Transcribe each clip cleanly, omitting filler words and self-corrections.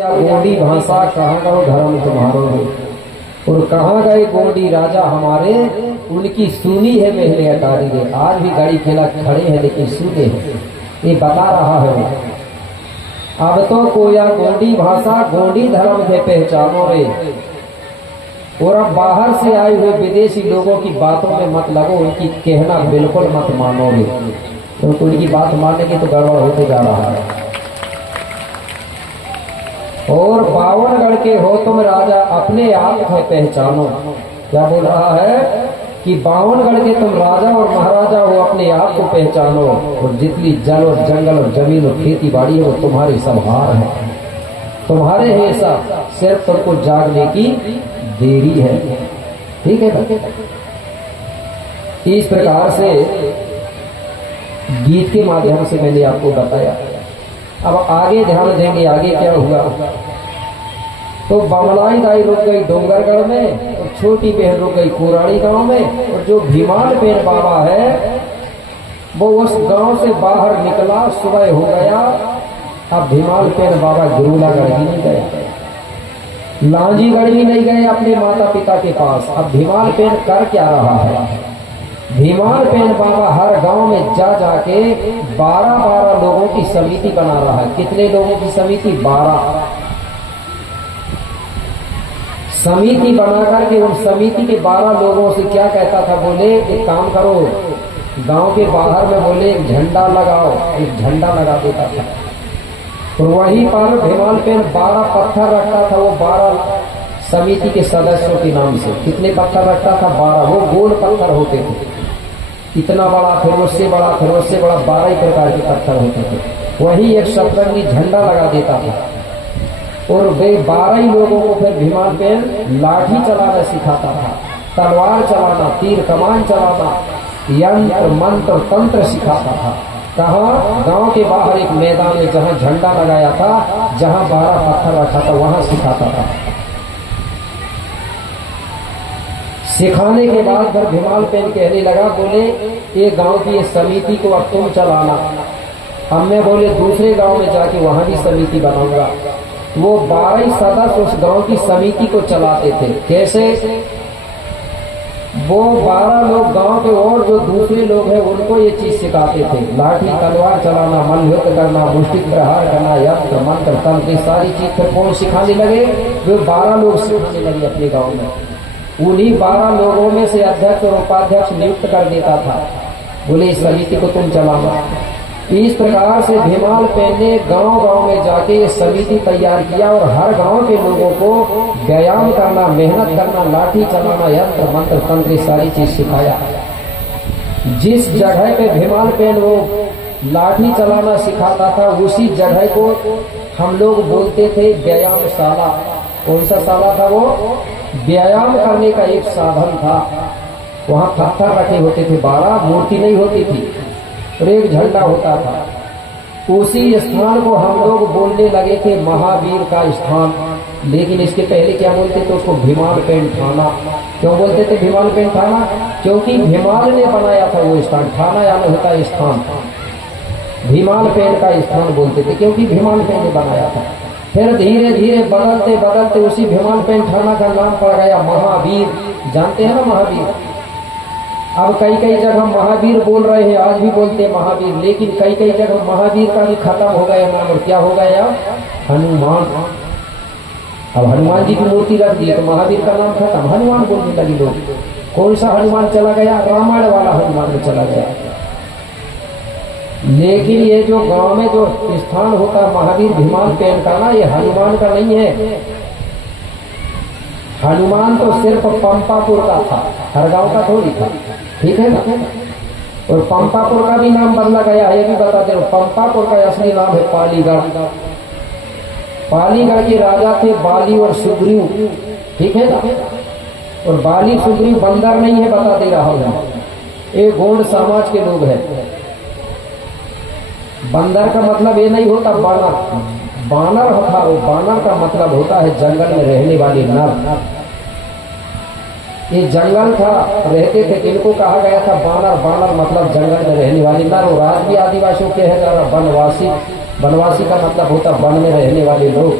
या गोंडी भाषा कहाँ गो धर्म तुम्हारो है। और कहाँ गए गोंडी राजा हमारे, उनकी सुनी है महले अटारी रे। आज भी गाड़ी खेला खड़े हैं लेकिन सुने हैं, ये बता रहा है वो। अब तो कोया गोंडी भाषा गोंडी धर्म के पहचानो रे। और अब बाहर से आए हुए विदेशी लोगों की बातों में मत लगो, उनकी कहना बिल्कुल मत मानो रे। तो उनकी बात मानेंगे तो गड़बड़ होते जा रहा है। और बावनगढ़ के हो तुम राजा अपने आप को पहचानो। क्या बोल रहा है कि बावनगढ़ के तुम राजा और महाराजा हो, अपने आप को पहचानो। और जितनी जल और जंगल और जमीन और खेती बाड़ी है वो तुम्हारी सब हार है, तुम्हारे है सब, सिर्फ तुमको जागने की देरी है। ठीक है। इस प्रकार से गीत के माध्यम से मैंने आपको बताया। अब आगे ध्यान देंगे, आगे क्या हुआ। तो बमलाई दाई रुक गई डोंगरगढ़ में, और छोटी बहन रुक गई कोराड़ी गांव में। और जो भीमान पेड़ बाबा है वो उस गांव से बाहर निकला, सुबह हो गया। अब भीमान पेड़ बाबा गिरूलागढ़ भी नहीं गए, लांजीगढ़ भी नहीं गए अपने माता पिता के पास। अब भीमान पेड़ कर क्या रहा है, भीमान पेड़ बाबा हर गांव में जा जाके 12 लोगों की समिति बना रहा है। कितने लोगों की समिति? 12 समिति बना करके उन समिति के 12 लोगों से क्या कहता था, बोले एक काम करो, गांव के बाहर में बोले एक झंडा लगाओ। एक झंडा लगा देता था। और वहीं पर भीमान पेड़ 12 पत्थर रखता था, वो 12 समिति के सदस्यों के नाम से। कितने पत्थर रखता था? 12। वो गोल पत्थर होते थे, इतना बड़ा, फिर उससे बड़ा, फिर उससे बड़ा, 12 ही प्रकार के पत्थर होते थे। वही एक सतरंगी झंडा लगा देता था। और वे 12 ही लोगों को फिर भीमान पेड़ लाठी चलाना सिखाता था, तलवार चलाना, तीर कमान चलाना, यंत्र मंत्र तंत्र सिखाता था। कहाँ? गांव के बाहर एक मैदान में जहाँ झंडा लगाया था, जहाँ 12 पत्थर रखा था, वहां सिखाता था। सिखाने के बाद फिर भीमान पेड़ कहने लगा, बोले ये गांव की ये समिति को अब तुम चलाना। अब मैं बोले दूसरे गांव में जाके वहां भी समिति बनाऊंगा। वो 12 सदस्य उस गांव की समिति को चलाते थे। कैसे? वो 12 लोग गांव के और जो दूसरे लोग हैं उनको ये चीज सिखाते थे, लाठी तलवार चलाना, मल्लयुद्ध करना, मुष्टि प्रहार करना, यंत्र मंत्र तंत्र, सारी चीज फिर कौन सिखाने लगे? वे 12 लोग सिखाने लगे अपने गाँव में। उन्हीं 12 लोगों में से अध्यक्ष और उपाध्यक्ष नियुक्त कर देता था, बोले इस समिति को तुम चलाना। इस प्रकार से भीमान पेड़ ने गांव-गांव में जाके ये समिति तैयार किया और हर गांव के लोगों को व्यायाम करना, मेहनत करना, लाठी चलाना, यंत्र मंत्र तंत्र सारी चीज सिखाया। जिस जगह पे भीमान पेड़ वो लाठी चलाना सिखाता था, उसी जगह को हम लोग बोलते थे व्यायामशाला। कौन सा शाला था वो? व्यायाम करने का एक साधन था। वहां पत्थर रखे होते थे, 12, मूर्ति नहीं होती थी, और एक झंडा होता था। उसी स्थान को हम लोग बोलने लगे थे महावीर का स्थान। लेकिन इसके पहले क्या बोलते थे? उसको भीमान पेड़ थाना। क्यों बोलते थे भीमान पेड़ थाना? क्योंकि भीमान ने बनाया था वो स्थान। थाना यानी होता है स्थान, भीमान पेड़ का स्थान बोलते थे क्योंकि भीमान पेड़ ने बनाया था। फिर धीरे धीरे बदलते बदलते उसी भीमान पेड़ थाना का नाम पड़ गया महावीर। जानते हैं ना महावीर? अब कई कई जगह महावीर बोल रहे हैं, आज भी बोलते हैं महावीर, लेकिन कई कई जगह महावीर का भी खत्म हो गया नाम। और क्या हो गया? हनुमान। अब हनुमान जी की मूर्ति रख दी तो महावीर का नाम खत्म, हनुमान बोलने लगी लोग। कौन सा हनुमान चला गया? रामायण वाला हनुमान में चला गया। लेकिन ये जो गांव में जो स्थान होता है महावीर भीमान पेड़ का ना, ये हनुमान का नहीं है। हनुमान तो सिर्फ पंपापुर का था, हर गांव का थोड़ी था। ठीक है ना? और पंपापुर का भी नाम बदला गया है, ये भी बताते हो। पंपापुर का असली नाम है पालीगढ़। पालीगढ़ के राजा थे बाली और सुग्रीव। ठीक है ना? और बाली सुग्रीव बंदर नहीं है, बता दे रहा हूं। ये गोंड समाज के लोग हैं। बंदर का मतलब ये नहीं होता बानर, बानर होता वो, बानर का मतलब होता है जंगल में रहने वाले नर। ये जंगल था, रहते थे, इनको कहा गया था बानर। बानर मतलब जंगल में रहने वाले नर। और आज भी आदिवासियों के है जरा वनवासी। वनवासी का मतलब होता वन में रहने वाले लोग।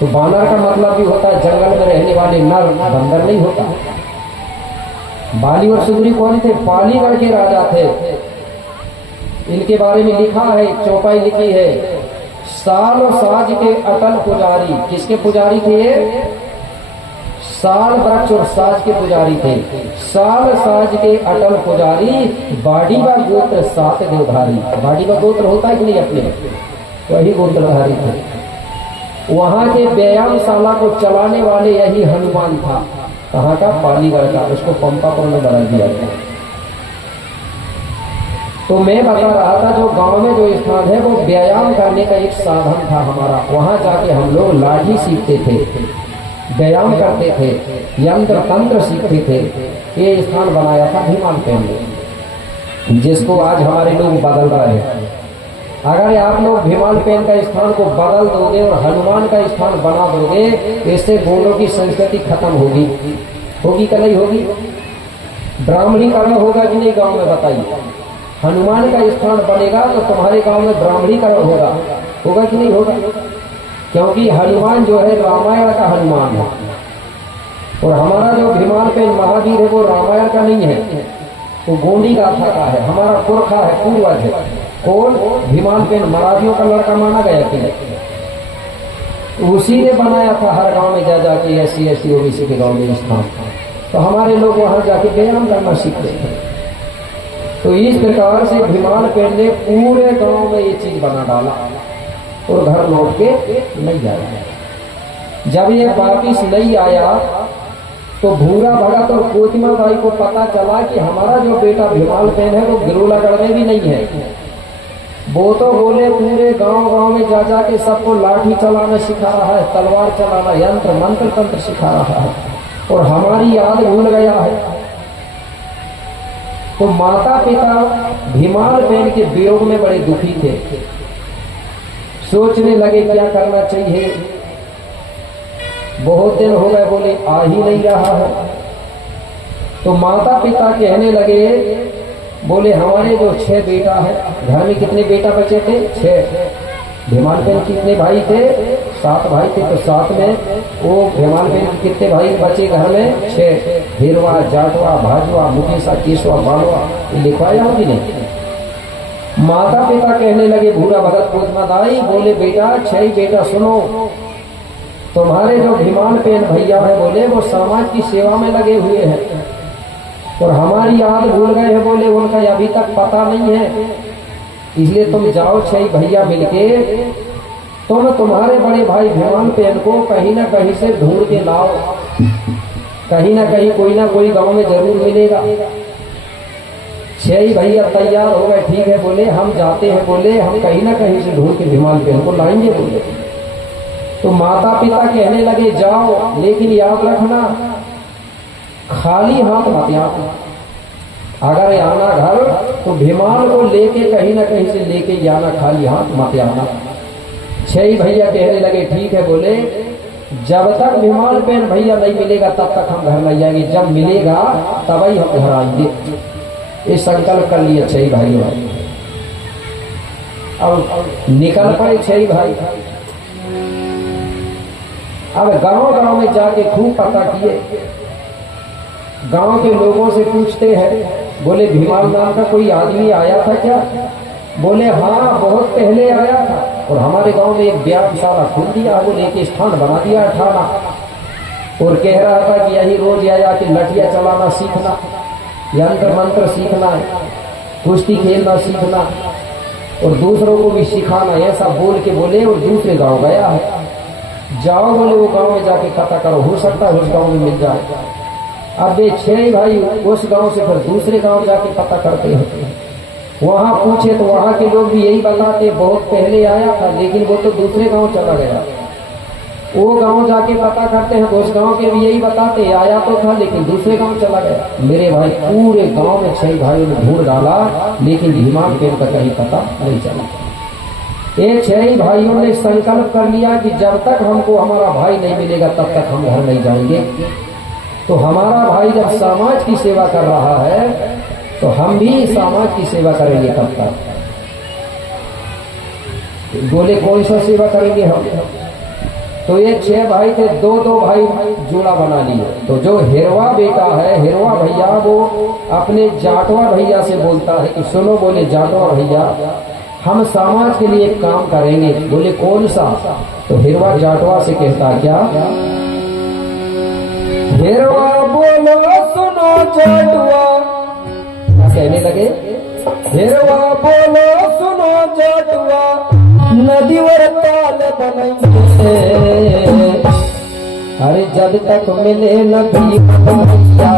तो बानर का मतलब भी होता है जंगल में रहने वाले नर, बंदर नहीं होता। बाली और सुग्रीव कौन थे? पालीगढ़ के राजा थे। इनके बारे में लिखा है, चौपाई लिखी है, साल और साज के अटल पुजारी। किसके पुजारी थे ये? साल, वृक्ष और साज के पुजारी थे। साल साज के अटल पुजारी, बाड़ीवा गोत्र सात देवधारी। बाड़ीवा गोत्र होता है कि नहीं अपने, वही गोत्रधारी थे। वहां के व्यायामशाला को चलाने वाले यही हनुमान था। कहाँ का? पालीगढ़ का। उसको पंपापुर में बदल दिया गया। तो मैं बता रहा था जो गांव में जो स्थान है वो व्यायाम करने का एक साधन था हमारा। वहां जाके हम लोग लाठी सीखते थे, व्यायाम करते थे, यंत्र तंत्र सीखते थे। ये स्थान बनाया था भीमालपेन ने, जिसको आज हमारे लोग बदल रहे हैं। अगर आप लोग भीमालपेन का स्थान को बदल दोगे और हनुमान का स्थान बना दोगे, इससे गोंडों की संस्कृति खत्म होगी। होगी कि नहीं होगी? ब्राह्मणीकरण होगा कि नहीं गांव में? बताइए। हनुमान का स्थान बनेगा तो तुम्हारे गांव में ब्राह्मणीकरण होगा कि नहीं होगा? क्योंकि हनुमान जो है रामायण का हनुमान है, और हमारा जो भीमालपेन महावीर है वो रामायण का नहीं है, वो गोंडी गाथा का है। हमारा पुरखा है, पूर्वज है। कौन? भीमालपेन मराठियों का लड़का माना गया कि नहीं? उसी ने बनाया था हर गांव में जा जाके SC ST OBC के गांव में स्थान। तो हमारे लोग वहां जाके व्यायाम करना सीखते थे। तो इस प्रकार से भीमालपेन ने पूरे गांव में ये चीज बना डाला और घर लौट के नहीं आया। जब ये वापिस नहीं आया तो भूरा भगत और कोतिमा बाई को पता चला कि हमारा जो बेटा भीमालपेन है वो गिरोलागढ़ में भी नहीं है। वो तो बोले पूरे गांव गांव में जा जाके सबको लाठी चलाना सिखा रहा है, तलवार चलाना, यंत्र मंत्र तंत्र सिखा रहा है, और हमारी याद भूल गया है। तो माता पिता भीमालपेन के वियोग में बड़े दुखी थे। सोचने लगे क्या करना चाहिए। बहुत दिन हो गए, बोले आ ही नहीं रहा है। तो माता पिता कहने लगे, बोले हमारे जो 6 बेटा है, घर में कितने बेटा बचे थे? 6। भीमालपेन कितने भाई थे? 7 भाई थे। तो 7 में वो भीमालपेन के कितने भाई बचे घर में? 6। हिरवा, जाटवा, भाजवा, मुकेशा, केशवा, बालवा, ये लिखवाया होगी नहीं। माता पिता कहने लगे, भूरा भगत कोतमा दाई बोले बेटा 6 बेटा सुनो, तुम्हारे जो भीमालपेन भैया है बोले वो समाज की सेवा में लगे हुए हैं और हमारी याद भूल गए हैं, बोले उनका अभी तक पता नहीं है। इसलिए तुम जाओ 6 भैया मिलके तुम तुम्हारे बड़े भाई भीमालपेन को कहीं ना कहीं से ढूंढ के लाओ। कहीं ना कहीं कोई ना कोई गांव में जरूर मिलेगा। 6 भैया तैयार हो गए। ठीक है बोले, हम जाते हैं, बोले हम कहीं ना कहीं से ढूंढ के भीमालपेन को लाएंगे बोले। तो माता पिता कहने लगे जाओ, लेकिन याद रखना खाली हाथ मत आना। अगर आना घर तो भीमाल को लेके कहीं ना कहीं से लेके जाना, खाली हाथ मत आना। 6 भैया कहने लगे ठीक है बोले, जब तक भीमालपेन भैया नहीं मिलेगा तब तक हम घर नहीं जाएंगे, जब मिलेगा तभी हम घर आएंगे। ये संकल्प कर लिए 6 भाइयों। अब निकल पड़े 6 भाई। अब गांव गांव में जाके खूब पता किए, गांव के लोगों से पूछते हैं, बोले भीमाल नाम का कोई आदमी आया था क्या? बोले हाँ बहुत पहले आया था, और हमारे गांव में एक व्यायामशाला खोल दिया, बोले एक स्थान बना दिया ठाना, और कह रहा था कि यही रोज आया कि लठिया चलाना सीखना, यंत्र मंत्र सीखना है, कुश्ती खेलना सीखना और दूसरों को भी सिखाना, ऐसा बोल के बोले और दूसरे गांव गया है। जाओ बोले वो गांव में जाके पता करो, हो सकता है उस गांव में मिल जाए। अब ये 6 भाई उस गांव से फिर दूसरे गांव जाके पता करते हैं। वहां पूछे तो वहां के लोग भी यही बताते बहुत पहले आया था, लेकिन वो तो दूसरे गांव चला गया। वो गांव जाके पता करते हैं तो उस गांव के भी यही बताते आया तो था लेकिन दूसरे गांव चला गया। मेरे भाई पूरे गांव में 6 भाइयों ने ढूंढ डाला, लेकिन भीमालपेन का कहीं पता नहीं चला। ये 6 भाइयों ने संकल्प कर लिया कि जब तक हमको हमारा भाई नहीं मिलेगा तब तक हम घर नहीं जाएंगे। तो हमारा भाई जब समाज की सेवा कर रहा है तो हम भी समाज की सेवा करेंगे तब तक। बोले कौन सा सेवा करेंगे हम? तो ये 6 भाई थे, 2-2 भाई जोड़ा बना लिए। तो जो हिरवा बेटा है, हिरवा भैया, वो अपने जाटवा भैया से बोलता है कि सुनो, बोले जाटवा भैया, हम समाज के लिए एक काम करेंगे। बोले कौन सा? तो हिरवा जाटवा से कहता क्या? हिरवा बोलो सुनो जाटवा, कहने लगे, हिरवा बोलो सुनो जाटवा, नदी वर ताल बनाएंगे, अरे जब तक मिले नदी भैया,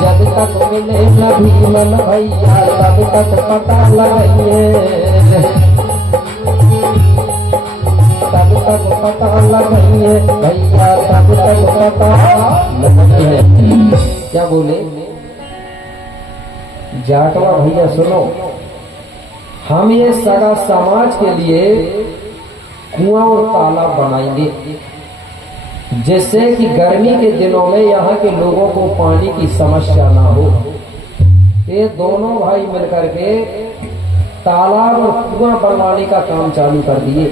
जब तक मिले नदी मन भैया, तब तक पता लगाइए, तब तक पता लगाइए भैया, तब तक पता लगाइए। क्या बोले? जाटवा भैया सुनो, हम ये सगा समाज के लिए कुआं और तालाब बनाएंगे, जिससे कि गर्मी के दिनों में यहाँ के लोगों को पानी की समस्या ना हो। ये दोनों भाई मिलकर के तालाब और कुआं बनवाने का काम चालू कर दिए।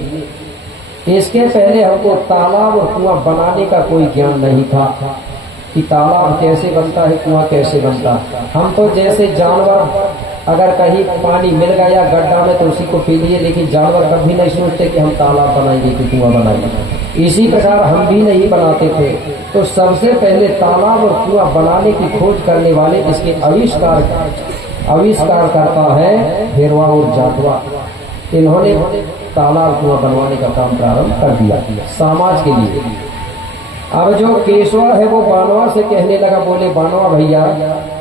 इसके पहले हमको तालाब और कुआं बनाने का कोई ज्ञान नहीं था कि तालाब कैसे बनता है, कुआं कैसे बनता है। हम तो जैसे जानवर, अगर कहीं पानी मिल गया गड्ढा में तो उसी को पी लिए, लेकिन जानवर कभी नहीं सोचते कि हम तालाब बनाएंगे कि कुआं बनाएंगे। इसी प्रकार हम भी नहीं बनाते थे। तो सबसे पहले तालाब और कुआं बनाने की खोज करने वाले, इसके आविष्कार करता है हिरवा और जाटवा। इन्होंने तालाब कुआं बनवाने का काम प्रारंभ कर दिया समाज के लिए। अब जो केशवा है वो बानवा से कहने लगा, बोले बानवा भैया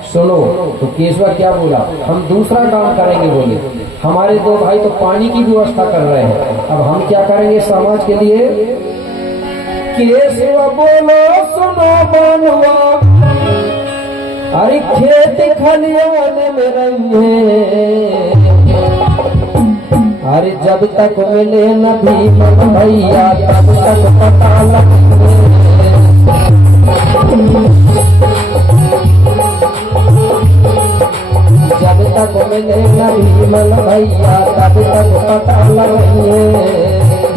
सुनो। तो केशवा क्या बोला? हम दूसरा काम करेंगे। बोले हमारे 2 भाई तो पानी की व्यवस्था कर रहे हैं, अब हम क्या करेंगे समाज के लिए? केशवा बोलो सुनो बानवा, अरे खेत खलियान में रहिए, अरे जब तक मिले नदी मन भैया, तब तक पता लगे, जब तक मिले नदी मन भैया, तब तक पता लगे,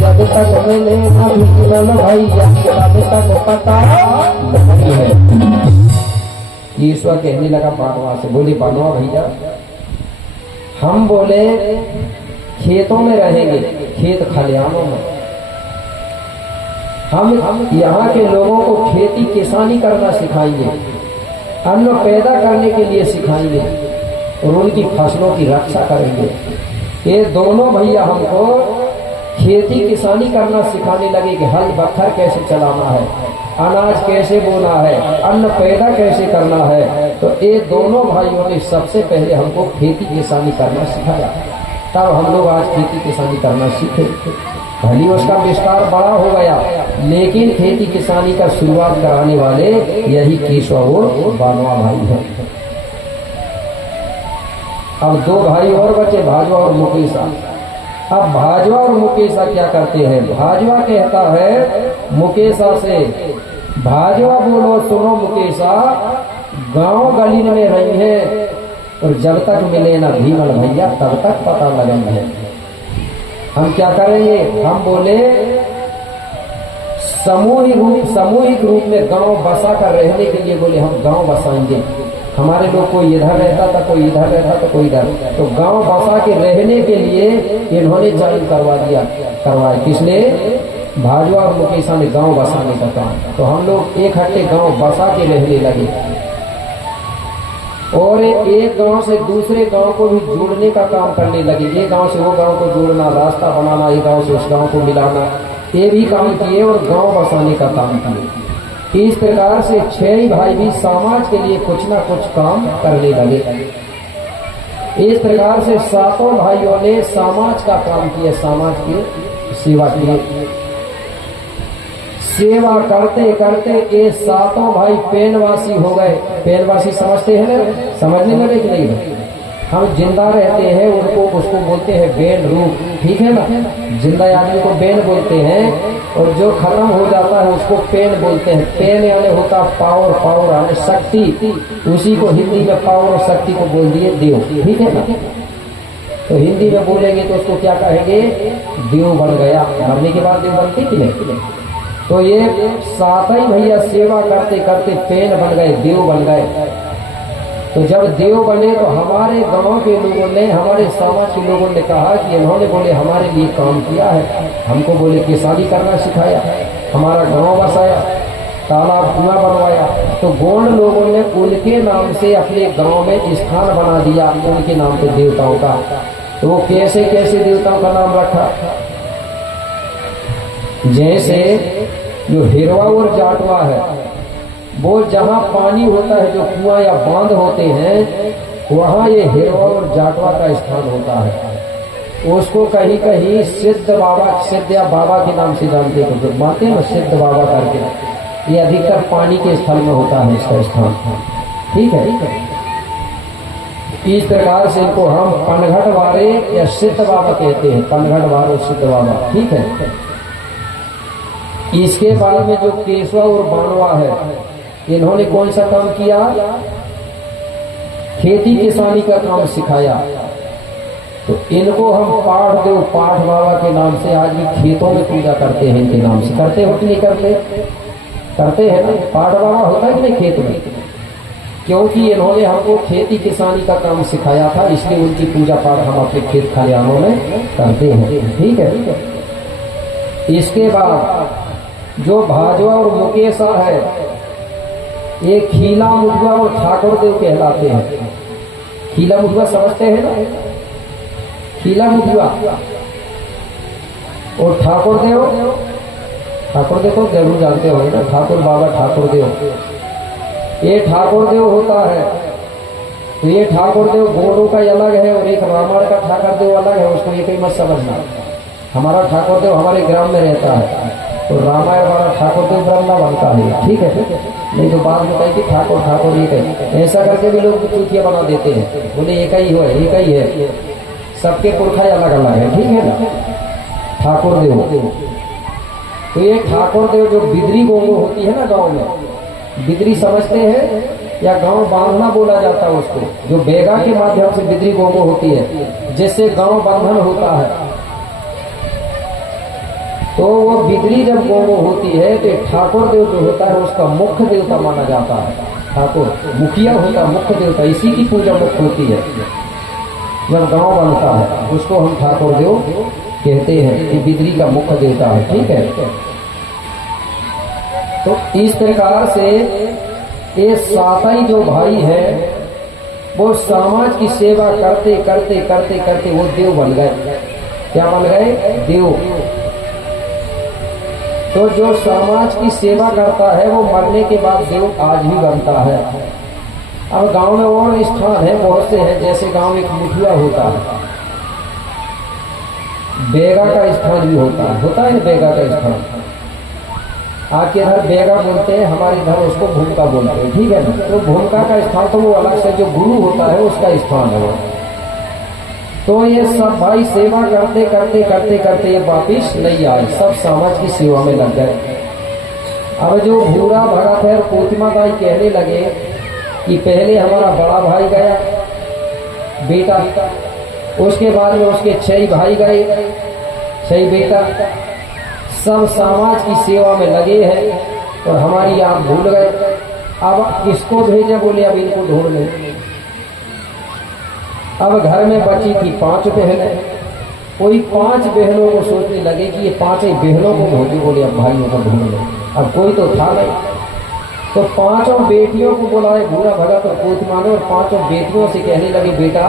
जब तक मिले नदी मन भैया, तब तक पता लगे। ईश्वर कहने लगा बानवा से, बोले बानवा भैया, हम बोले खेतों में रहेंगे, खेत खलिहानों में। हम यहाँ के लोगों को खेती किसानी करना सिखाएंगे, अन्न पैदा करने के लिए सिखाएंगे और उनकी फसलों की रक्षा करेंगे। ये दोनों भैया हमको खेती किसानी करना सिखाने लगे कि हल बखर कैसे चलाना है, अनाज कैसे बोना है, अन्न पैदा कैसे करना है। तो ये दोनों भाइयों ने सबसे पहले हमको खेती किसानी करना सिखाया, तब हम लोग आज खेती किसानी करना सीखे। भली उसका विस्तार बड़ा हो गया, लेकिन खेती किसानी का शुरुआत कराने वाले यही केशव और बानवा भाई हैं। अब 2 भाई और बचे, भाजवा और मुकेशा। अब भाजवा और मुकेशा क्या करते हैं? भाजवा कहता है मुकेशा से, भाजवा बोलो सुनो मुकेशा, गांव गली में रही है और जब तक मिले ना भीमल भैया, तब तक पता लगेंगे। हम क्या करेंगे? हम बोले सामूहिक रूप में गांव बसा कर रहने के लिए, बोले हम गांव बसाएंगे। हमारे लोग कोई इधर रहता था, कोई इधर रहता था, कोई इधर, तो गांव बसा के रहने के लिए इन्होंने चालू करवाया। किसने? भाजवा और मुकेशा ने गांव बसाने का काम। तो हम लोग इकट्ठे गांव बसा के रहने लगे और एक गांव से दूसरे गांव को भी जोड़ने का काम करने लगे। एक गांव से वो गांव को जोड़ना, रास्ता बनाना, एक गांव से उस गांव को मिलाना, ये भी काम किए और गांव बसाने का काम किए। इस प्रकार से 6 भाई भी समाज के लिए कुछ ना कुछ काम करने लगे। इस प्रकार से 7 भाइयों ने समाज का काम किया, समाज की सेवा की। सेवा करते करते ये 7 भाई पेनवासी हो गए। पेनवासी समझते हैं ना? समझने लगे कि नहीं? हम जिंदा रहते हैं उनको उसको बोलते हैं बेन रूप, ठीक है ना। जिंदा आदमी को बेन बोलते हैं और जो खत्म हो जाता है उसको पेन बोलते हैं। पेन यानी होता पावर, पावर यानी शक्ति, उसी को हिंदी में पावर और शक्ति को बोल दिए देव, ठीक है ना। तो हिंदी में बोलेंगे तो उसको क्या कहेंगे, देव बन गया। मरने के बाद देव बनती कि नहीं। तो ये साथ ही भैया सेवा करते करते पेन बन गए, देव बन गए। तो जब देव बने तो हमारे गांव के लोगों ने, हमारे समाज के लोगों ने कहा कि इन्होंने बोले हमारे लिए काम किया है, हमको बोले किसानी करना सिखाया, हमारा गांव बसाया, तालाब कुआं बनवाया। तो गोंड लोगों ने उनके नाम से अपने गांव में स्थान बना दिया, उनके नाम पे देवताओं का। तो वो कैसे कैसे देवताओं का नाम रखा, जैसे जो हिरवा और जाटवा है, वो जहाँ पानी होता है, जो कुआं या बांध होते हैं, वहाँ ये हिरवा और जाटवा का स्थान होता है। उसको कहीं कहीं सिद्ध बाबा, सिद्ध बाबा के नाम से जानते हैं, जो मानते हैं ना सिद्ध बाबा करके। ये अधिकतर पानी के स्थल में होता है इसका स्थान, ठीक है। इस प्रकार से इनको हम पनघट वारे या सिद्ध बाबा कहते हैं, पनघट वारे सिद्ध बाबा, ठीक है। इसके बाद में जो केशवा और बाणवा है, इन्होंने कौन सा काम किया, खेती किसानी का काम सिखाया। तो इनको हम पाठ देव, पाठ बाबा के नाम से आज भी खेतों में पूजा करते हैं, इनके नाम से। करते हो कि नहीं करते, करते हैं ना। पाठ बाबा होता है कि नहीं खेत में, क्योंकि इन्होंने हमको खेती किसानी का काम सिखाया था, इसलिए उनकी पूजा पाठ हम अपने खेत खलिहानों में करते हैं, ठीक है। इसके बाद जो भाजवा और मुकेशा है, ये खीला मुठवा और ठाकुर देव कहलाते हैं। खीला मुठवा समझते हैं ना, खीला मुठवा और ठाकुर देव, ठाकुर देव तो जरूर जानते होंगे ना, ठाकुर बाबा ठाकुर देव। ये ठाकुर देव होता है, तो ये ठाकुर देव गोंडों का अलग है और एक रामायण का ठाकुर देव अलग है, उसको ये कहीं मत समझना। हमारा ठाकुर देव हमारे ग्राम में रहता है, तो रामायण वाला ठाकुर देव ब्रह्मा बनता है, ठीक है। नहीं तो बात बताई कि ठाकुर ठाकुर एक है, ऐसा करके भी लोग चूतिया बना देते हैं, बोले एक ही हो, एक ही है, सबके पुरखा अलग अलग है, ठीक है ना। ठाकुर देव, तो ये ठाकुर देव जो बिदरी गोंगो होती है ना गांव में, बिदरी समझते हैं या गांव बांधना बोला जाता है उसको, जो बेगा के माध्यम से बिदरी गोंगो होती है, जिससे गांव बंधन होता है। तो वो बिदरी जब गोंगो होती है तो ठाकुर देव जो होता है उसका मुख्य देवता माना जाता है। ठाकुर मुखिया होता है, मुख्य देवता, इसी की पूजा मुख्य होती है। जब गांव बनता है उसको हम ठाकुर देव कहते हैं कि बिदरी का मुख्य देवता है, ठीक है। तो इस प्रकार से ये साथी जो भाई है वो समाज की सेवा करते करते करते करते वो देव बन गए। क्या बन गए, देव। तो जो समाज की सेवा करता है वो मरने के बाद देव आज भी बनता है। अब गांव में और स्थान है, बहुत से हैं, जैसे गांव में एक मुखिया होता है, बेगा का स्थान भी होता है ना, बेगा का स्थान। आपके इधर बेगा बोलते हैं, हमारे इधर उसको भूमिका बोलते हैं, ठीक है ना। तो भूमिका का स्थान तो वो अलग से, जो गुरु होता है उसका स्थान है वो। तो ये सब भाई सेवा करते करते करते करते ये वापिस नहीं आए, सब समाज की सेवा में लग गए। अब जो भूरा भगत है कोतिमा दाई कहने लगे कि पहले हमारा बड़ा भाई गया बेटा, उसके बाद में उसके 6 भाई गए, 6 बेटा, सब समाज की सेवा में लगे हैं और हमारी आप भूल गए। अब किसको भेजे, बोले अब इनको ढूंढ लें। अब घर में बची थी 5 बहनें, कोई 5 बहनों को सोचने लगे कि ये 5 ही बहनों को ढूंढे, बोले अब भाइयों को ढूंढ लो। अब कोई तो था नहीं, तो 5 बेटियों को बुलाए भूरा भगत और कोतिमा ने, और 5 बेटियों से कहने लगे बेटा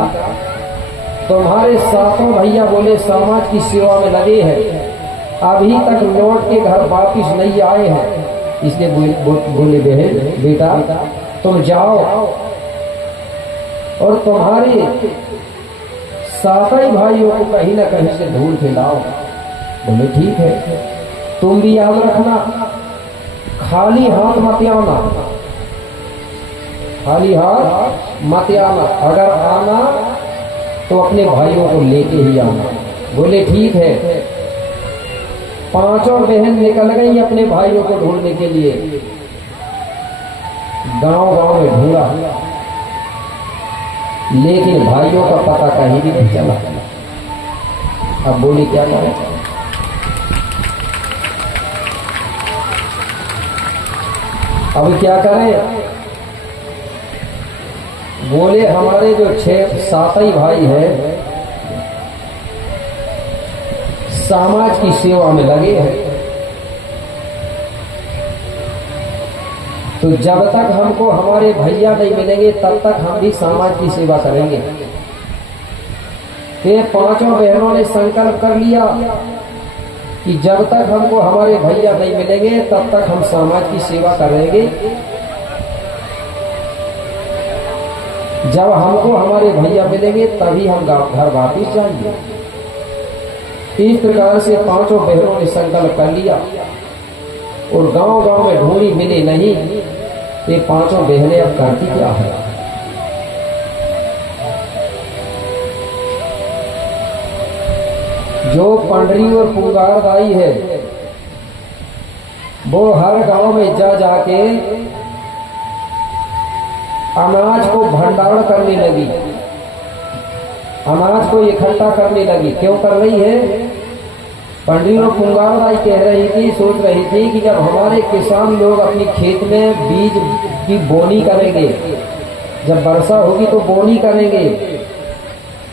तुम्हारे 7 भैया बोले समाज की सेवा में लगे हैं, अभी तक लौट के घर वापिस नहीं आए हैं, इसलिए बोले बहन बेटा तुम जाओ और तुम्हारे 7 भाइयों को कहीं ना कहीं से ढूंढ के लाओ। बोले ठीक है, तुम भी याद रखना खाली हाथ मत आना, खाली हाथ मत आना, अगर आना तो अपने भाइयों को लेके ही आना। बोले ठीक है। पांचों बहन निकल गई अपने भाइयों को ढूंढने के लिए। गांव गांव में ढूंढा, लेकिन भाइयों का पता कहीं भी नहीं चला। अब बोली क्या करें? अब क्या करें? बोले हमारे जो 6-7 ही भाई है समाज की सेवा में लगे हैं, तो जब तक हमको हमारे भैया नहीं मिलेंगे तब तक हम भी समाज की सेवा करेंगे। ये पांचों बहनों ने संकल्प कर लिया कि जब तक हमको हमारे भैया नहीं मिलेंगे तब तक हम समाज की सेवा करेंगे। जब हमको हमारे भैया मिलेंगे तभी हम घर वापिस जाएंगे। इस प्रकार से पांचों बहनों ने संकल्प कर लिया और गांव गांव में ढूंढी, मिले नहीं। ये पांचों बहनें अब करती क्या है? जो पंडरी और पुंगारदाई है वो हर गांव में जा जाके अनाज को भंडारण करने लगी, अनाज को इकट्ठा करने लगी। क्यों कर रही है? पंडित और पुंगारदाई कह रही थी, सोच रही थी कि जब हमारे किसान लोग अपनी खेत में बीज की बोनी करेंगे, जब वर्षा होगी तो बोनी करेंगे,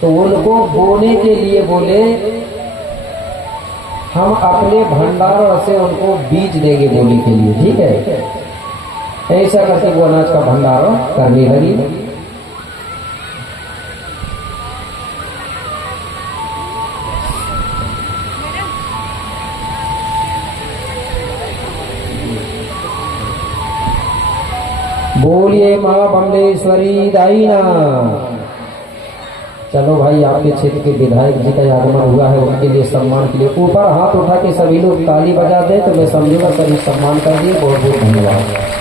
तो उनको बोने के लिए बोले हम अपने भंडार से उनको बीज देंगे बोने के लिए। ठीक है, ऐसा करके वो अनाज का भंडारण करने लगी। बोलिए माँ बमलेश्वरी दाईना। चलो भाई, आपके क्षेत्र के विधायक जी का आगमन हुआ है, उनके लिए सम्मान के लिए ऊपर हाथ उठा के सभी लोग ताली बजा दें तो मैं समझूंगा सभी सम्मान कर दिए। बहुत बहुत धन्यवाद।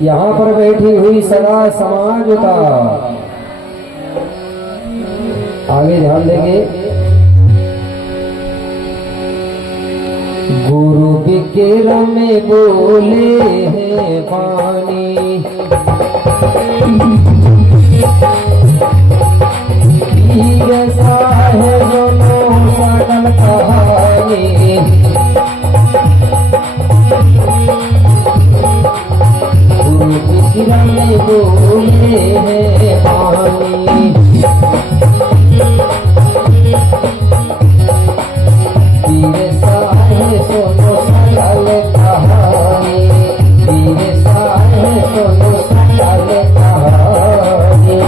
यहाँ पर बैठी हुई सदा समाज का आगे ध्यान देंगे। गुरु विकिरण में बोले हैं पानी, ऐसा है दोनों सकल कहानी। विकिरण में बोले हैं पानी, सोनो सकल कहानी, सोनो सकल कहानी।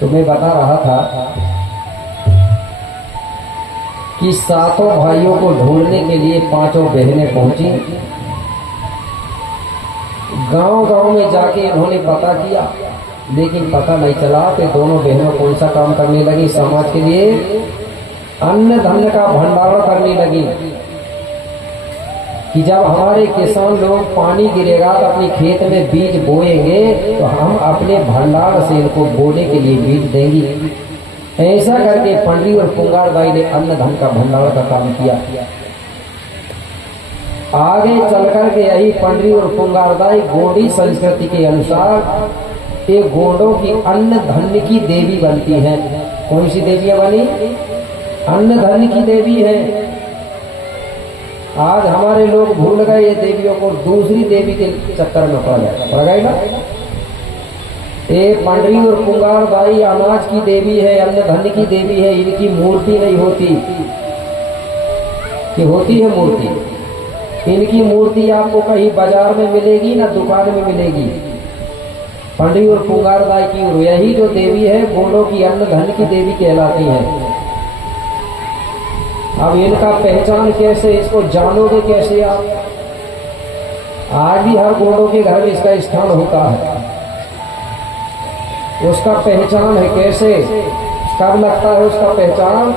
तो मैं बता रहा था कि सातों भाइयों को ढूंढने के लिए पांचों बहनें पहुंची गांव गांव में जाके इन्होंने पता किया, लेकिन पता नहीं चला। कि दोनों बहनों कौन सा काम करने लगी, समाज के लिए अन्न धन का भंडारण करने लगी। कि जब हमारे किसान लोग पानी गिरेगा तो अपने खेत में बीज बोएंगे, तो हम अपने भंडार से इनको बोने के लिए बीज देंगे। ऐसा करके पंडरी और पुंगारबाई ने अन्न धन का भंडारण का काम किया। आगे चलकर के यही पंडरी और पुंगारबाई गोंडी संस्कृति के अनुसार ये गोंडों की अन्न धन की देवी बनती हैं। कौन सी देवियां बनी? अन्न धन की देवी है। आज हमारे लोग भूल गए ये देवियों को, दूसरी देवी के चक्कर में पड़ गए ना। ये पंडरी और पुंगारबाई अनाज की देवी है, अन्न धन की देवी है। इनकी मूर्ति नहीं होती कि होती है मूर्ति। इनकी मूर्ति आपको कहीं बाजार में मिलेगी ना दुकान में मिलेगी। पंडरी और पुंगारबाई की यही जो देवी है गोंडों की अन्न धन की देवी कहलाती है। अब इनका पहचान कैसे, इसको जानोगे कैसे आप? आज भी हर गोंडों के घर में इसका स्थान होता है। उसका पहचान है कैसे, कब लगता है उसका पहचान?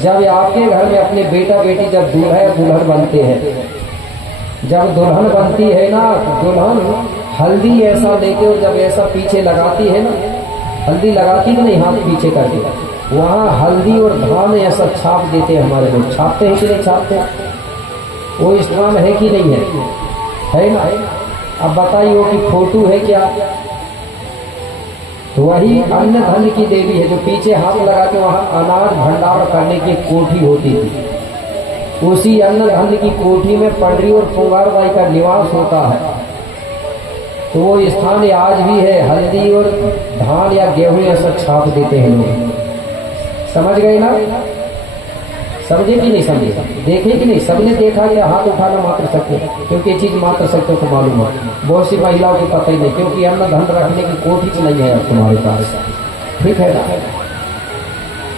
जब आपके घर में अपने बेटा बेटी जब दूल्हा या दुल्हन बनते हैं, जब दुल्हन बनती है ना, दुल्हन हल्दी ऐसा लेके और जब ऐसा पीछे लगाती है ना, हल्दी लगाती कि नहीं हाथ पीछे करके, वहाँ हल्दी और धान ऐसा छाप देते हैं हमारे लोग। छापते हैं कि नहीं छापते? वो स्थान है कि नहीं है ना? अब बताइए वो की फोटो है क्या? तो वही अन्न धन की देवी है जो पीछे हाथ लगा के वहाँ अनाज भंडार करने की कोठी होती थी। उसी अन्न धन की कोठी में पंडरी और पुंगारबाई का निवास होता है। तो वो स्थान आज भी है। हल्दी और धान या गेहूं ऐसा छाप देते हैं लोग। समझ गए ना? समझे कि नहीं समझे? देखे कि नहीं? सबने देखा या हाथ उठाना मात्र सत्य, क्योंकि ये चीज मात्र सत्य को मालूम है। बहुत सी महिलाओं को पता ही नहीं, क्योंकि अन्न धन रखने की कोठी नहीं है तुम्हारे पास। ठीक है ना?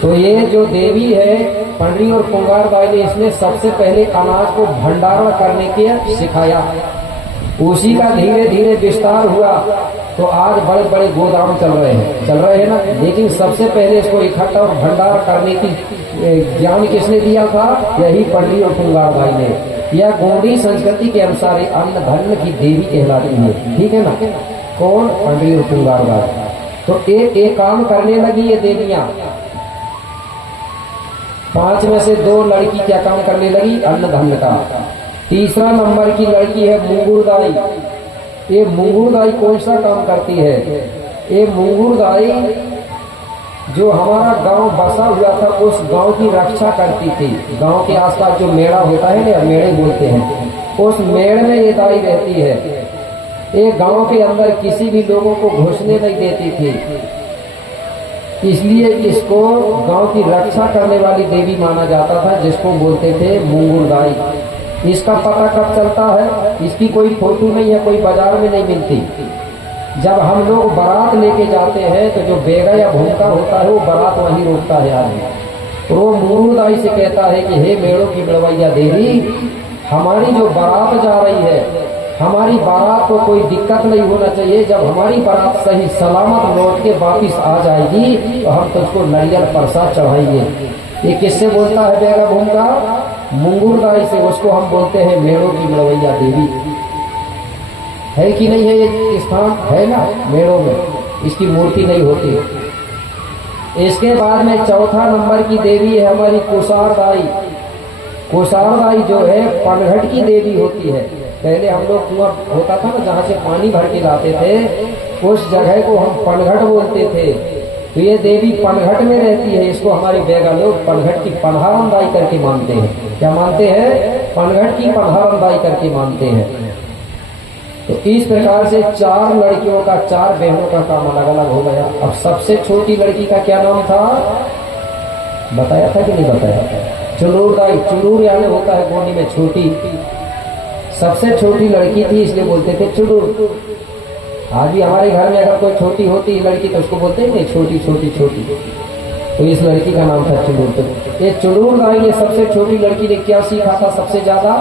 तो ये जो देवी है पंडरी और पुंगारबाई ने, इसने सबसे पहले अनाज को भंडारण करने के सिखाया। उसी का धीरे धीरे विस्तार हुआ। तो आज बड़े बड़े गोदाम चल रहे हैं ना। लेकिन सबसे पहले इसको इकट्ठा और भंडार करने की ज्ञान किसने दिया था? यही पंडरी और पुंगारबाई ने। यह गोंडी संस्कृति के अनुसार अन्न धन की देवी कहलाती है। ठीक है ना? कौन? पंडरी और पुंगारबाई। तो एक काम करने लगी ये देवियां। 5 में से 2 लड़की क्या काम करने लगी? अन्न धन का। तीसरा नंबर की लड़की है मुंगुरदाई। ये मुंगुरदाई कौन सा काम करती है? ये मुंगुरदाई जो हमारा गांव बसा हुआ था उस गांव की रक्षा करती थी। गांव के आसपास जो मेड़ा होता है ना, मेड़े बोलते हैं, उस मेड़ में ये दाई रहती है। ये गांव के अंदर किसी भी लोगों को घुसने नहीं देती थी, इसलिए इसको गांव की रक्षा करने वाली देवी माना जाता था, जिसको बोलते थे मुंगुरदाई। इसका पता कब चलता है? इसकी कोई फोटो नहीं है, कोई बाजार में नहीं मिलती। जब हम लोग बारात लेके जाते हैं तो जो बेगा या भूमका होता है वो बारात वहीं रोकता है आदमी। तो वो मुंगुरदाई से कहता है कि हे मेड़ों की बड़वैया देवी, हमारी जो बारात जा रही है, हमारी बारात को कोई दिक्कत नहीं होना चाहिए। जब हमारी बारात सही सलामत लौट के वापिस आ जाएगी तो हम तुझको नारियल प्रसाद चढ़ाएंगे। ये किससे बोलता है बेगा भूमका? मुंगुरदाई से। उसको हम बोलते हैं मेड़ों की बड़वैया देवी। है कि नहीं है? ये स्थान है ना मेड़ों में, इसकी मूर्ति नहीं होती। इसके बाद में चौथा नंबर की देवी है हमारी कुसारदाई। कुसारदाई जो है पनघट की देवी होती है। पहले हम लोग कुआं होता था ना जहाँ से पानी भर के लाते थे, उस जगह को हम पनघट बोलते थे। तो ये देवी पनघट में रहती है। इसको हमारे बेगा लोग पनघट की पन्हारमदाई करके मानते हैं। क्या मानते हैं? पनघट की पन्हारमदाई करके मानते हैं। तो इस प्रकार से 4 लड़कियों का, 4 बहनों का काम अलग अलग हो गया। अब सबसे छोटी लड़की का क्या नाम था? बताया था कि नहीं बताया? चुनूरदाई। चुनूर यानी होता है गोंडी में छोटी। सबसे छोटी लड़की थी इसलिए बोलते थे चुनूर। आज भी हमारे घर में अगर कोई छोटी होती लड़की तो उसको बोलते हैं छोटी छोटी छोटी। तो इस लड़की का नाम था चुनूर। तो ये चुनूरदाई ने सबसे छोटी लड़की ने क्या सीखा था? सबसे ज्यादा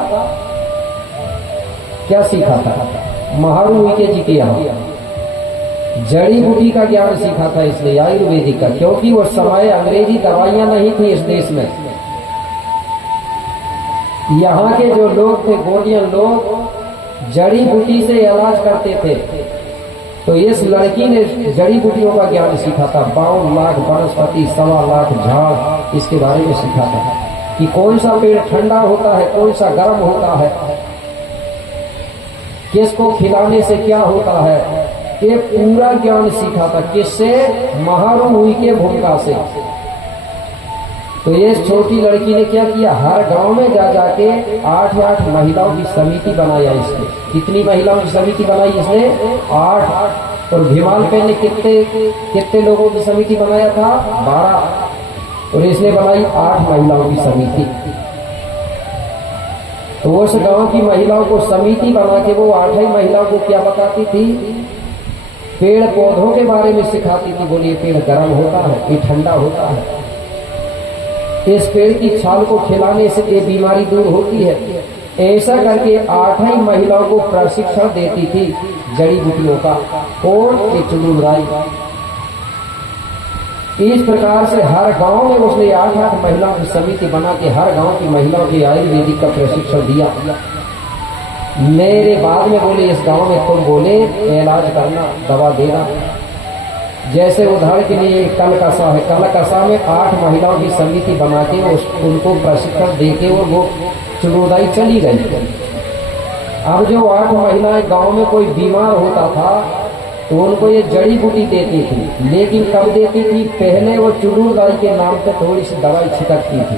क्या सीखा था? महारू उइके जी के यहाँ जड़ी बूटी का ज्ञान सीखा था, इसलिए आयुर्वेदिक का, क्योंकि उस समय अंग्रेजी दवाइयां नहीं थी इस देश में। यहाँ के जो लोग थे, गोडियन लोग, जड़ी बूटी से इलाज करते थे। तो इस लड़की ने जड़ी बूटियों का ज्ञान सीखा था। 52 लाख वनस्पति, 1.25 लाख झाड़, इसके बारे में सीखा था कि कौन सा पेड़ ठंडा होता है, कौन सा गर्म होता है, किसको खिलाने से क्या होता है, ये पूरा ज्ञान सीखा था। किससे? महारू हुई के भूमिका से। तो ये छोटी लड़की ने क्या किया, हर गांव में जा जाके 8 महिलाओं की समिति बनाया इसने। कितनी महिलाओं की समिति बनाई इसने? 8। और भीमाल पे ने कितने लोगों की समिति बनाया था? 12। और इसने बनाई 8 महिलाओं की समिति। तो उस गांव की महिलाओं को समिति बना के वो 8 ही महिलाओं को क्या बताती थी? पेड़ पौधों के बारे में सिखाती थी। बोलिए, पेड़ गर्म होता है, ये ठंडा होता है, इस पेड़ की छाल को खिलाने से ये बीमारी दूर होती है। ऐसा करके 8 ही महिलाओं को प्रशिक्षण देती थी जड़ी बूटियों का। और एक चुड़ुलराई, इस प्रकार से हर गांव में उसने 8 महिलाओं की समिति बना के हर गांव की महिलाओं की आयुर्वेदिक का प्रशिक्षण दिया। मेरे बाद में बोले, इस गांव में तुम बोले इलाज करना, दवा देना। जैसे उदाहरण के लिए कलकसा है, कलकसा में 8 महिलाओं की समिति बना के उनको प्रशिक्षण दे के वो चुड़ुलराई चली गई। अब जो 8 महिलाएं गांव में कोई बीमार होता था तो उनको ये जड़ी बूटी देती थी। लेकिन कब देती थी? पहले वो चुड़ुलराई के नाम पे थोड़ी सी दवाई छिटकती थी।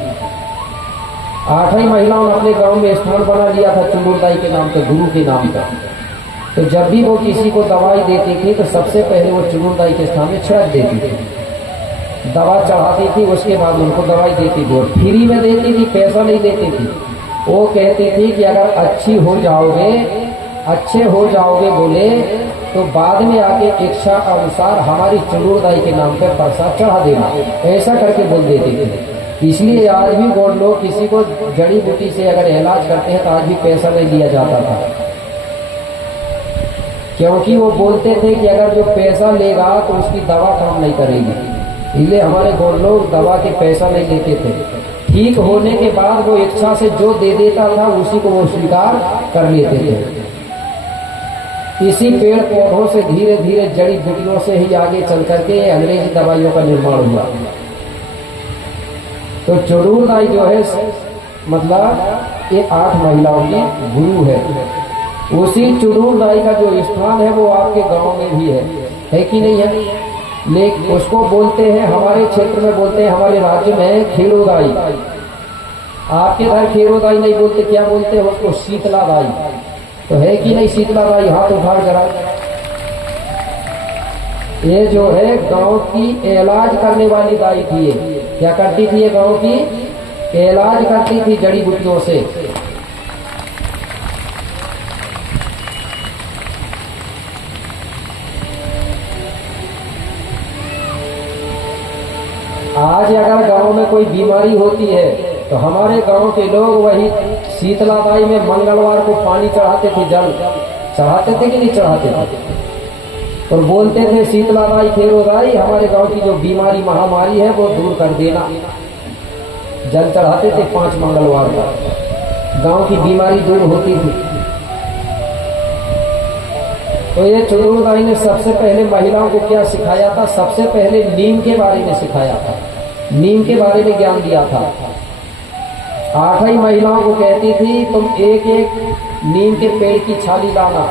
8 ही महिलाओं ने अपने गांव में स्थान बना लिया था चुड़ुलराई के नाम पे, गुरु के नाम पे। तो जब भी वो किसी को दवाई देती थी तो सबसे पहले वो चुड़ुलराई के स्थान में छिड़क देती थी, दवा चढ़ाती थी, उसके बाद उनको दवाई देती थी। और फ्री में देती थी, पैसा नहीं देती थी। वो कहती थी कि अगर अच्छे हो जाओगे बोले तो बाद में आके इच्छा अनुसार हमारी चुड़ुलराई के नाम पर प्रसाद चढ़ा देना, ऐसा करके बोल देते थे। इसलिए आज भी गौड़ लोग किसी को जड़ी बूटी से अगर इलाज करते हैं तो आज भी पैसा नहीं दिया जाता था, क्योंकि वो बोलते थे कि अगर जो पैसा लेगा तो उसकी दवा काम नहीं करेगी। इसलिए हमारे गौड़ लोग दवा के पैसा नहीं लेते थे। ठीक होने के बाद वो इच्छा से जो दे देता था उसी को वो स्वीकार कर लेते थे। इसी पेड़ पौधों से धीरे धीरे जड़ी बूटियों से ही आगे चल करके अंग्रेजी दवाइयों का निर्माण हुआ। तो चुड़ुलराई जो है मतलब ये 8 महिलाओं की गुरु है। उसी चुड़ुलराई का जो स्थान है वो आपके गांव में भी है कि नहीं है? लेकिन उसको बोलते हैं, हमारे क्षेत्र में बोलते हैं, हमारे राज्य में खेड़ोदाई। आपके इधर खेड़ोदाई नहीं बोलते, क्या बोलते हैं उसको? शीतलादाई। तो है कि नहीं शीतलादाई? हाथ उठा जरा। ये जो है गांव की इलाज करने वाली दाई थी। ये क्या करती थी? ये गांव की इलाज करती थी जड़ी बूटियों से। आज अगर गांव में कोई बीमारी होती है तो हमारे गांव के लोग वही शीतलादाई में मंगलवार को पानी चढ़ाते थे, जल चढ़ाते थे कि नहीं चढ़ाते थे? और बोलते थे शीतलादाई खेड़ोदाई हमारे गांव की जो बीमारी महामारी है वो दूर कर देना। जल चढ़ाते थे 5 मंगलवार का, गांव की बीमारी दूर होती थी। तो ये चुड़ुलराई ने सबसे पहले महिलाओं को क्या सिखाया था? सबसे पहले नीम के बारे में सिखाया था, नीम के बारे में ज्ञान दिया था। 8 ही महिलाओं को कहती थी तुम एक नीम के पेड़ की छाली लाना।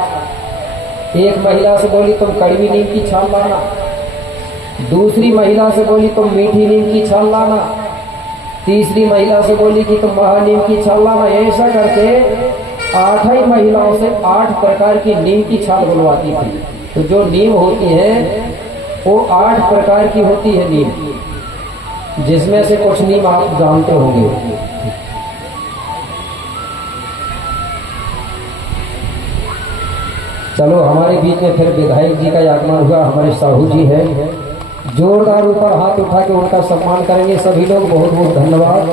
एक महिला से बोली तुम कड़वी नीम की छाल लाना, दूसरी महिला से बोली तुम मीठी नीम की छाल लाना, तीसरी महिला से बोली कि तुम महानीम की छाल लाना। ऐसा करके 8 ही महिलाओं से 8 प्रकार की नीम की छाल बुलवाती थी। तो जो नीम होती है वो 8 प्रकार की होती है नीम, जिसमें से कुछ नीम आप जानते होंगे। चलो हमारे बीच में फिर विधायक जी का आगमन हुआ, हमारे साहू जी हैं। जोरदार ऊपर हाथ उठा के उनका सम्मान करेंगे सभी लोग। बहुत बहुत धन्यवाद।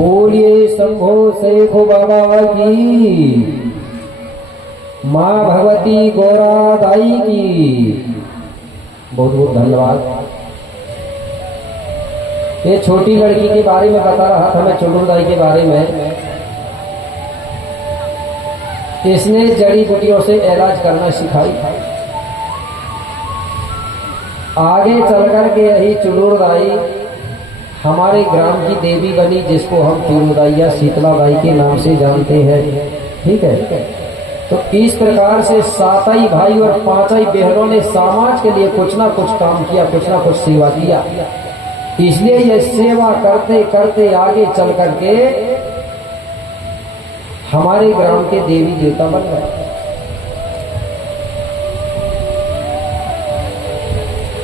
बोलिए शंभो शेखो बाबा की, माँ भगवती गौरा दाई की। बहुत बहुत धन्यवाद। ये छोटी लड़की के बारे में बता रहा था मैं, चुड़ूर दाई के बारे में। इसने जड़ी बूटियों से इलाज करना सिखाई। आगे चलकर के यही चुड़ूर दाई हमारे ग्राम की देवी बनी, जिसको हम चुड़ूर दाई या शीतला दाई के नाम से जानते हैं। ठीक है। तो इस प्रकार से सातई भाई और पांचई बहनों ने समाज के लिए कुछ ना कुछ काम किया, कुछ ना कुछ सेवा किया। इसलिए ये सेवा करते करते आगे चल करके हमारे ग्राम के देवी देवता बन गए।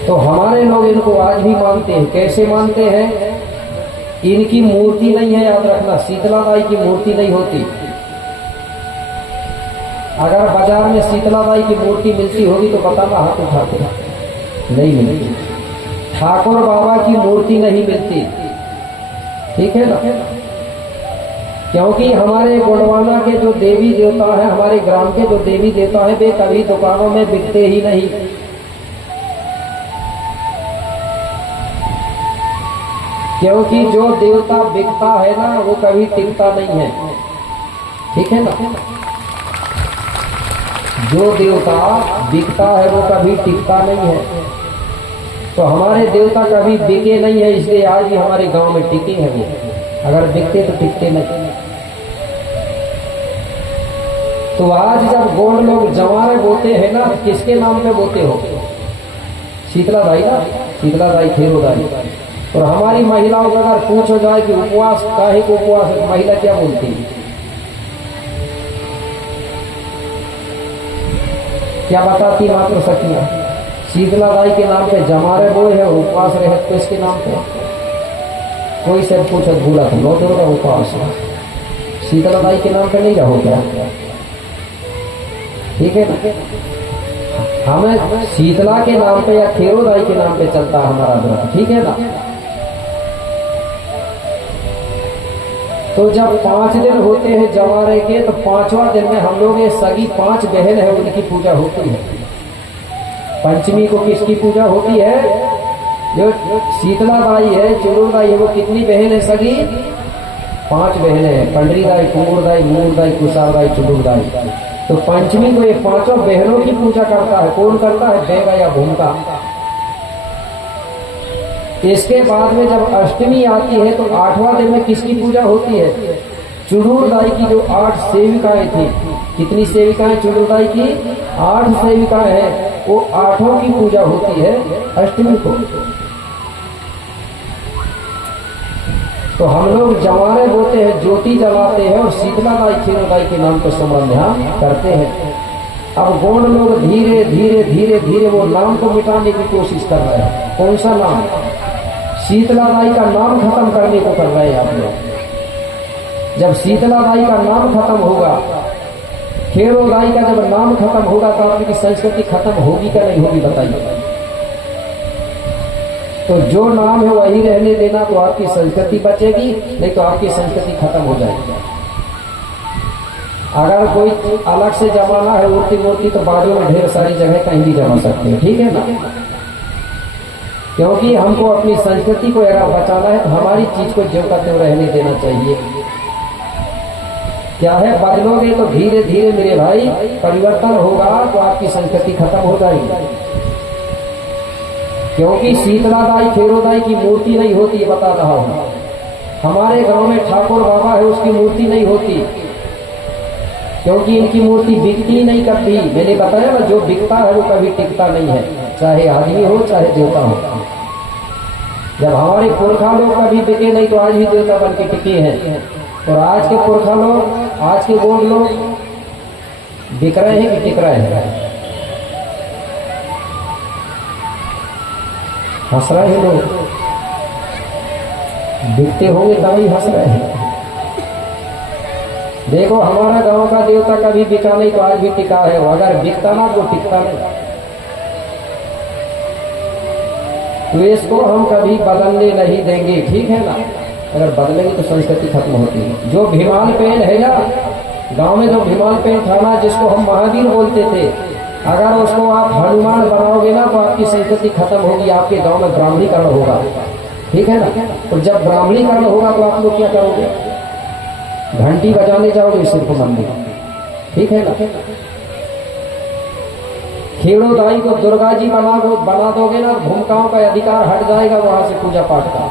तो हमारे लोग इनको आज भी मानते हैं। कैसे मानते हैं? इनकी मूर्ति नहीं है, याद रखना, शीतला बाई की मूर्ति नहीं होती। अगर बाजार में शीतला बाई की मूर्ति मिलती होगी तो बताना, हाथ उठाते। नहीं मिलती। ठाकुर बाबा की मूर्ति नहीं मिलती। ठीक है ना? क्योंकि हमारे गोंडवाना के जो देवी देवता है, हमारे ग्राम के जो देवी देवता है, वे कभी दुकानों में बिकते ही नहीं। क्योंकि जो देवता बिकता है ना, वो कभी टिकता नहीं है। ठीक है ना? जो देवता बिकता है वो कभी टिकता नहीं है। तो हमारे देवता कभी बिके नहीं है, इसलिए आज भी हमारे गांव में टिके हैं वो। अगर बिकते तो टिकते नहीं। तो आज जब गोंड लोग जवारे बोते हैं ना, किसके नाम पे बोते हो? शीतला दाई ना, शीतला दाई, खेरो दाई। और हमारी महिलाओं को अगर पूछो जाए कि उपवास काहे को उपवास है, महिला क्या बोलती है? क्या बताती मात्र सखियां? शीतला दाई के नाम पे जमारे बोए है, उपवास रहे तो इसके नाम पे कोई से पूछो भूला तो लो का उपवास है। शीतला दाई के नाम पे नहीं रहो क्या? ठीक है ना? हमें शीतला के नाम पे या खेरो दाई के नाम पे चलता है हमारा व्रत। ठीक है ना? तो जब 5 दिन होते हैं जवारे के, तो 5वां दिन में हम लोग ये सगी 5 बहन है उनकी पूजा होती है। पंचमी को किसकी पूजा होती है? जो शीतला दाई है, चुड़ूर दाई है, वो कितनी बहन है सगी? 5 बहन है। पंडरी दाई, कुंवर दाई, मूर दाई, कुसार दाई, चुड़ूर दाई। तो पंचमी को ये 5 बहनों की पूजा करता है। कौन करता है? देगा या भूमका। इसके बाद में जब अष्टमी आती है तो 8वां दिन में किसकी पूजा होती है? चुड़ूर दाई की जो 8 सेविकाएं थी। कितनी सेविकाएं चुड़ूर दाई की? 8 सेविकाएं हैं। वो 8 की पूजा होती है अष्टमी को। तो हम लोग जवारे बोते हैं, ज्योति जलाते हैं और शीतला दाई, खेरो दाई के नाम पर स्मरण ध्यान करते हैं। अब गोंड लोग धीरे धीरे धीरे धीरे वो नाम को मिटाने की कोशिश कर रहे हैं। कौन सा नाम? शीतला दाई का नाम खत्म करने को कर रहे हैं आप लोग। जब शीतला दाई का नाम खत्म होगा, खेरो दाई का जब नाम खत्म होगा, तो आपकी संस्कृति खत्म होगी क्या नहीं होगी बताइए? तो जो नाम है वही रहने देना, तो आपकी संस्कृति बचेगी, नहीं तो आपकी संस्कृति खत्म हो जाएगी। अगर कोई अलग से जमाना है मूर्ति मूर्ति, तो बाजू में ढेर सारी जगह कहीं भी जमा सकते हैं। ठीक है ना? क्योंकि हमको अपनी संस्कृति को अगर बचाना है तो हमारी चीज को ज्यों का त्यों रहने देना चाहिए। क्या है? बदलोगे तो धीरे धीरे मेरे भाई परिवर्तन होगा, तो आपकी संस्कृति खत्म हो जाएगी। क्योंकि शीतला दाई, खेरो दाई की मूर्ति नहीं होती, बता रहा हूं। हमारे गांव में ठाकुर बाबा है, उसकी मूर्ति नहीं होती। क्योंकि इनकी मूर्ति बिकती नहीं करती। मैंने बताया ना, जो बिकता है वो कभी टिकता नहीं है, चाहे आदमी हो चाहे देवता हो। जब हमारे पुरखा लोग कभी बिके नहीं, तो आज भी देवता बन के टिके हैं। और आज के पुरखा लोग, आज के गोंड लोग बिक रहे हैं कि टिक रहे हैं? हंस रहे हैं लोग। बिकते होंगे तभी हंस रहे हैं। देखो, हमारा गांव का देवता कभी बिका नहीं, तो आज भी टिका है। अगर बिकता ना तो टिकता नहीं। तो इसको हम कभी बदलने नहीं देंगे। ठीक है ना? अगर बदलेंगे तो संस्कृति खत्म होती है। जो भीमाल पेन है ना, गांव में जो भीमाल पेन था ना, जिसको हम महावीर बोलते थे, अगर उसको आप हनुमान बनाओगे ना तो आपकी संस्कृति खत्म होगी, आपके गांव में ब्राह्मणीकरण होगा। ठीक है ना? तो जब ब्राह्मणीकरण होगा तो आप लोग क्या करोगे? घंटी बजाने जाओगे सिर्फ मंदिर। ठीक है ना? खेड़ो दाई को दुर्गा जी बना दोगे ना, भूमिकाओं का अधिकार हट जाएगा वहां से पूजा पाठ का,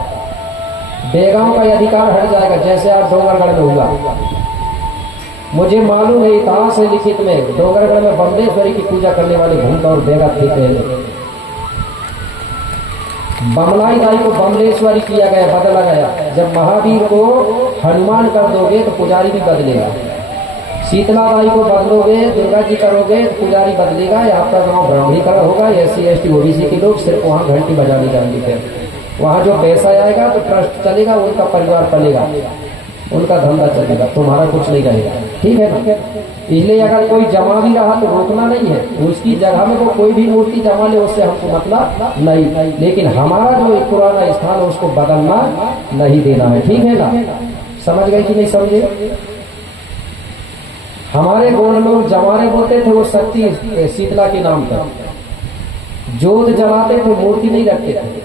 बेगांव का अधिकार हट जाएगा, जैसे आज डोंगरगढ़ में हुआ। मुझे मालूम है, इतिहास है लिखित में, डोंगरगढ़ में बमलेश्वरी की पूजा करने वाले भूमिका और बेगा थे। बमलाई दाई को बमलेश्वरी किया गया, बदला गया। जब महावीर को हनुमान कर दोगे तो पुजारी भी बदलेगा। शीतला बाई को बदलोगे, दुर्गा जी करोगे तो पुजारी बदलेगा, या आपका गांव ब्राह्मणीकरण होगा। SC ST OBC के लोग सिर्फ वहां घंटी बजाने जाएंगे। फिर वहां जो पैसा आएगा तो ट्रस्ट चलेगा, उनका परिवार पलेगा, उनका धंधा चलेगा, तुम्हारा कुछ नहीं रहेगा। ठीक है ना? इसलिए अगर कोई जमा भी रहा तो रोकना नहीं है, उसकी जगह में वो कोई भी मूर्ति जमा ले, उससे हमको मतलब नहीं, लेकिन हमारा जो एक पुराना स्थान है उसको बदलना नहीं देना है। ठीक है ना? समझ गए कि नहीं समझे? हमारे गोड़ लोग जमारे बोलते थे, वो शक्ति शीतला के नाम पर जोत जलाते थे, मूर्ति नहीं रखते थे,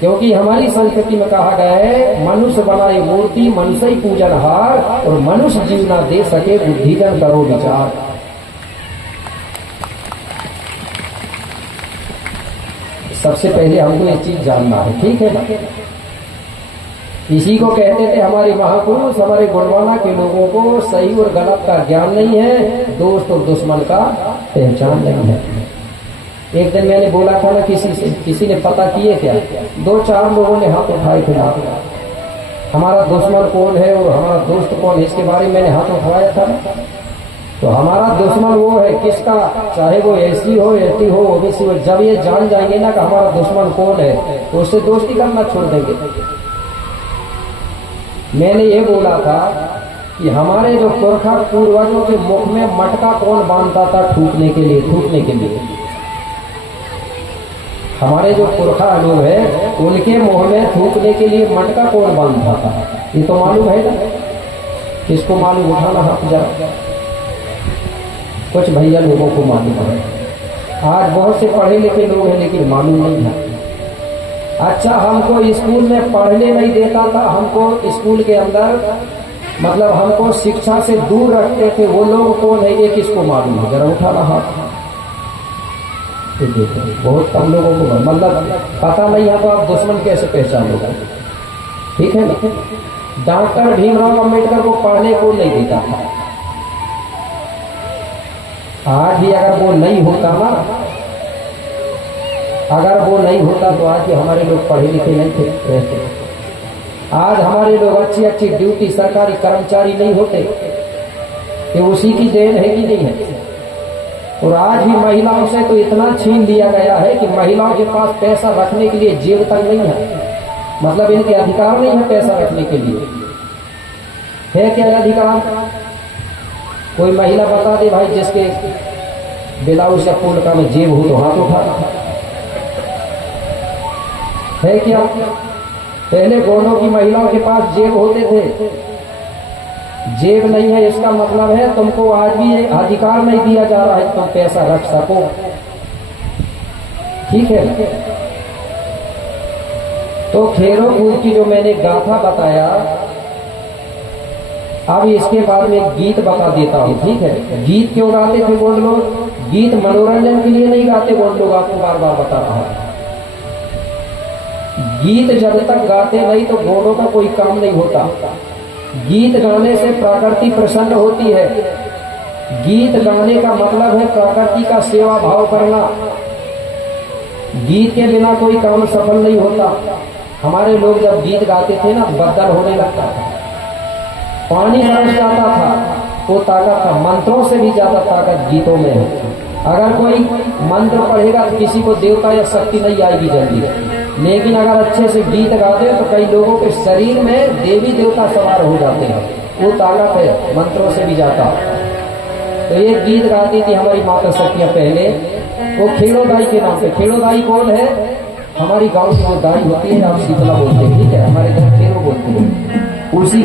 क्योंकि हमारी संस्कृति में कहा गया है, मनुष्य बनाए मूर्ति मनुष्य ही पूजनहार, और मनुष्य जीव ना दे सके बुद्धिजन करो विचार। सबसे पहले हमको ये चीज जानना है। ठीक है ना? इसी को कहते थे हमारे महापुरुष, हमारे गुणवाना के लोगों को सही और गलत का ज्ञान नहीं है, दोस्त और दुश्मन का पहचान नहीं है। एक दिन मैंने बोला था ना, किसी ने पता किए क्या? 2-4 लोगों ने हाथ उठाए थे ना, हमारा दुश्मन कौन है और हमारा दोस्त कौन है, इसके बारे में मैंने हाथ उठाया था ना। तो हमारा दुश्मन वो है किसका, चाहे वो SC हो ST हो OBC हो, जब ये जान जाएंगे ना कि हमारा दुश्मन कौन है तो उससे दोस्ती करना छोड़ देंगे। मैंने ये बोला था कि हमारे जो पुरखा पूर्वजों के मुख में मटका कौन बांधता था थूकने के लिए। हमारे जो पुरखा लोग हैं उनके मुंह में थूकने के लिए मटका कौन बांधता था, ये तो मालूम है ना? किसको मालूम? उठाना हाथ जरा। कुछ भैया लोगों को मालूम है। आज बहुत से पढ़े लिखे लोग हैं लेकिन मालूम नहीं है। अच्छा, हमको स्कूल में पढ़ने नहीं देता था, हमको स्कूल के अंदर मतलब हमको शिक्षा से दूर रखते थे, वो लोग कौन है ये किसको मालूम है? जरा उठाना हाथ। बहुत कम लोगों को मतलब पता नहीं है, तो आप दुश्मन कैसे पहचानोगे? ठीक है ना? डॉक्टर भीमराव अंबेडकर को पढ़ने को नहीं देता था। आज भी अगर वो नहीं होता ना, अगर वो नहीं होता तो आज भी हमारे लोग पढ़े लिखे नहीं थे रहते। आज हमारे लोग अच्छी अच्छी ड्यूटी सरकारी कर्मचारी नहीं होते, ये उसी की देन है कि नहीं है? और आज भी महिलाओं से तो इतना छीन लिया गया है कि महिलाओं के पास पैसा रखने के लिए जेब तक नहीं है, मतलब इनके अधिकार नहीं है पैसा रखने के लिए। है क्या अधिकार? कोई महिला बता दे भाई, जिसके ब्लाउज या फूल में जेब हो तो हाथ उठा। है क्या? पहले गोंडों की महिलाओं के पास जेब होते थे, जेब नहीं है इसका मतलब है तुमको आज भी अधिकार नहीं दिया जा रहा है तुम पैसा रख सको। ठीक है? तो खेरों कूद की जो मैंने गाथा बताया, अब इसके बाद में एक गीत बता देता हूं। ठीक है? गीत क्यों गाते थे गोंड लोग? गीत मनोरंजन के लिए नहीं गाते गोंड लोग, आपको बार बार बता रहा हूं। गीत जब तक गाते नहीं तो गोंडों का कोई काम नहीं होता। गीत गाने से प्रकृति प्रसन्न होती है। गीत गाने का मतलब है प्रकृति का सेवा भाव करना। गीत के बिना कोई काम सफल नहीं होता। हमारे लोग जब गीत गाते थे ना, बदल होने लगता था, पानी बरस जाता था, वो ताकत था। मंत्रों से भी ज्यादा ताकत गीतों में है। अगर कोई मंत्र पढ़ेगा तो किसी को देवता या शक्ति नहीं आएगी जल्दी, लेकिन अगर अच्छे से गीत गाते हैं तो कई लोगों के शरीर में देवी देवता सवार हो जाते हैं। वो ताकत है, मंत्रों से भी जाता। तो ये गीत गाती थी हमारी माता शक्तियां पहले, वो खेड़ो दाई के नाम पे। खेड़ो दाई कौन है? हमारी गांव की वो दाई होती है, आप शीतला बोलते हैं। ठीक है? हमारे घर खेड़ो बोलते हैं। उसी के